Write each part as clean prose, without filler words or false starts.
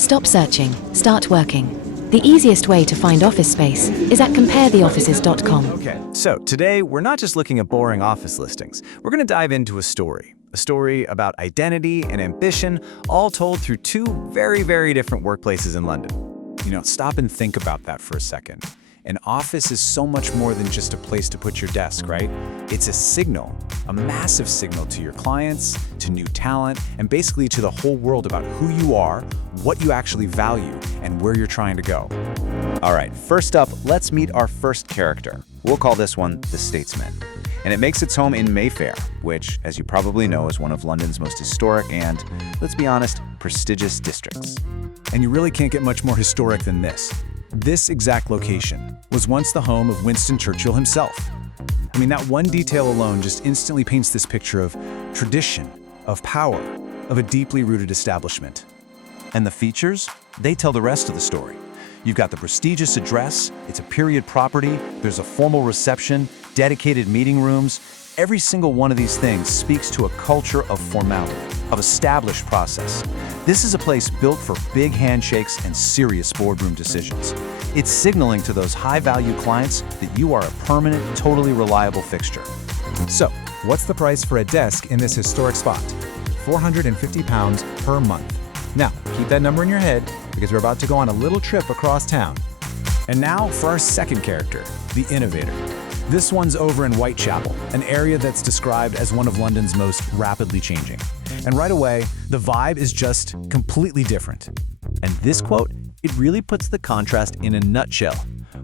Stop searching, start working. The easiest way to find office space is at comparetheoffices.com. Okay, so today we're not just looking at boring office listings. We're going to dive into a story about identity and ambition, all told through two very, very different workplaces in London. Stop and think about that for a second. An office is so much more than just a place to put your desk, right? It's a signal, a massive signal to your clients, to new talent, and basically to the whole world about who you are, what you actually value, and where you're trying to go. All right, first up, let's meet our first character. We'll call this one the Statesman. And it makes its home in Mayfair, which, as you probably know, is one of London's most historic and, let's be honest, prestigious districts. And you really can't get much more historic than this. This exact location was once the home of Winston Churchill himself. I mean, that one detail alone just instantly paints this picture of tradition, of power, of a deeply rooted establishment. And the features? They tell the rest of the story. You've got the prestigious address, it's a period property, there's a formal reception, dedicated meeting rooms. Every single one of these things speaks to a culture of formality, of established process. This is a place built for big handshakes and serious boardroom decisions. It's signaling to those high-value clients that you are a permanent, totally reliable fixture. So, what's the price for a desk in this historic spot? £450 per month. Now, keep that number in your head because we're about to go on a little trip across town. And now for our second character, the Innovator. This one's over in Whitechapel, an area that's described as one of London's most rapidly changing. And right away, the vibe is just completely different. And this quote, it really puts the contrast in a nutshell.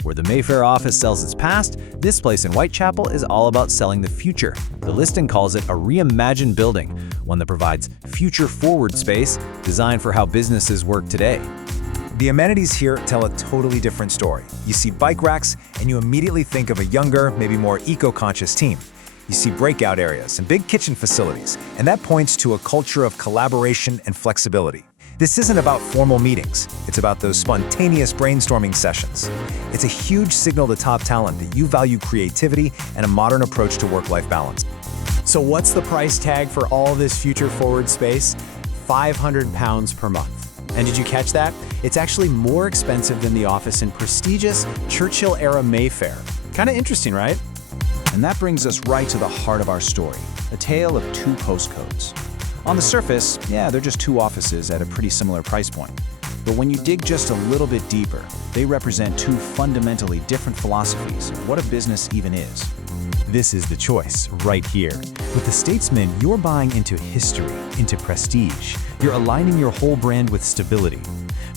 Where the Mayfair office sells its past, this place in Whitechapel is all about selling the future. The listing calls it a reimagined building, one that provides future-forward space designed for how businesses work today. The amenities here tell a totally different story. You see bike racks, and you immediately think of a younger, maybe more eco-conscious team. You see breakout areas and big kitchen facilities, and that points to a culture of collaboration and flexibility. This isn't about formal meetings. It's about those spontaneous brainstorming sessions. It's a huge signal to top talent that you value creativity and a modern approach to work-life balance. So what's the price tag for all this future-forward space? £500 per month. And did you catch that? It's actually more expensive than the office in prestigious Churchill-era Mayfair. Kind of interesting, right? And that brings us right to the heart of our story, a tale of two postcodes. On the surface, yeah, they're just two offices at a pretty similar price point. But when you dig just a little bit deeper, they represent two fundamentally different philosophies of what a business even is. This is the choice right here. With the Statesman, you're buying into history, into prestige. You're aligning your whole brand with stability.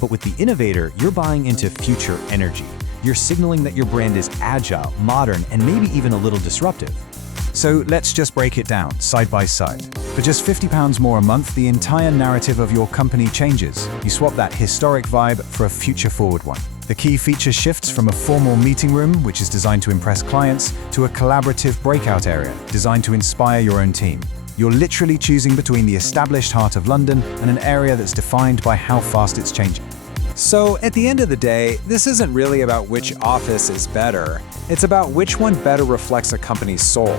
But with the Innovator, you're buying into future energy. You're signaling that your brand is agile, modern, and maybe even a little disruptive. So let's just break it down, side by side. For just £50 more a month, the entire narrative of your company changes. You swap that historic vibe for a future-forward one. The key feature shifts from a formal meeting room, which is designed to impress clients, to a collaborative breakout area, designed to inspire your own team. You're literally choosing between the established heart of London and an area that's defined by how fast it's changing. So at the end of the day, this isn't really about which office is better. It's about which one better reflects a company's soul.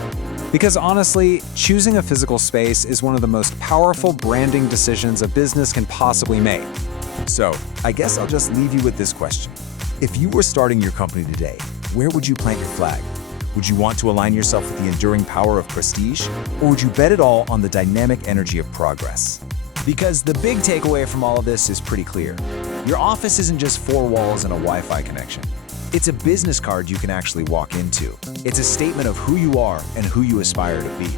Because honestly, choosing a physical space is one of the most powerful branding decisions a business can possibly make. So, I guess I'll just leave you with this question. If you were starting your company today, where would you plant your flag? Would you want to align yourself with the enduring power of prestige? Or would you bet it all on the dynamic energy of progress? Because the big takeaway from all of this is pretty clear. Your office isn't just four walls and a Wi-Fi connection. It's a business card you can actually walk into. It's a statement of who you are and who you aspire to be.